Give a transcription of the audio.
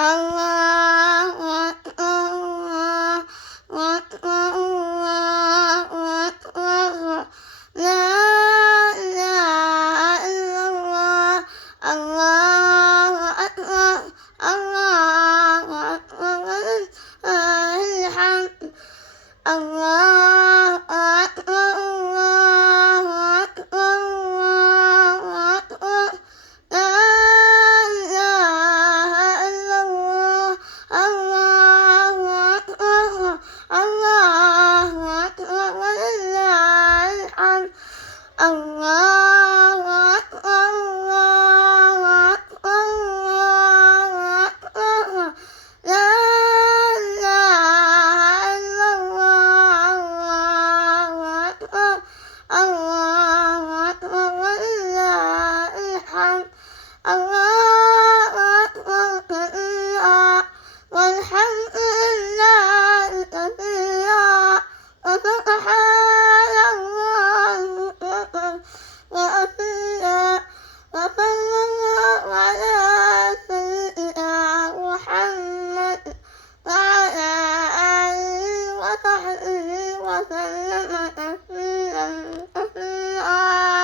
الله أكبر الله أكبر الله أكبر لا إله إلا الله الله أكبر الله أكبر ولله الحمد الله أكبر الله أكبر الله أكبر لا إله إلا الله الله أكبر الله أكبر ولله الحمد الله أكبر الله أكبر الله أكبر لا إله إلا الله الله أكبر الله أكبر ولله الحمد الله أكبر كبيرا والحمد لله كثيرا وسبحان الله بكرة وأصيلا وصلى الله على سيدنا محمد وعلى آله وصحبه وسلم تسليما كثيرا.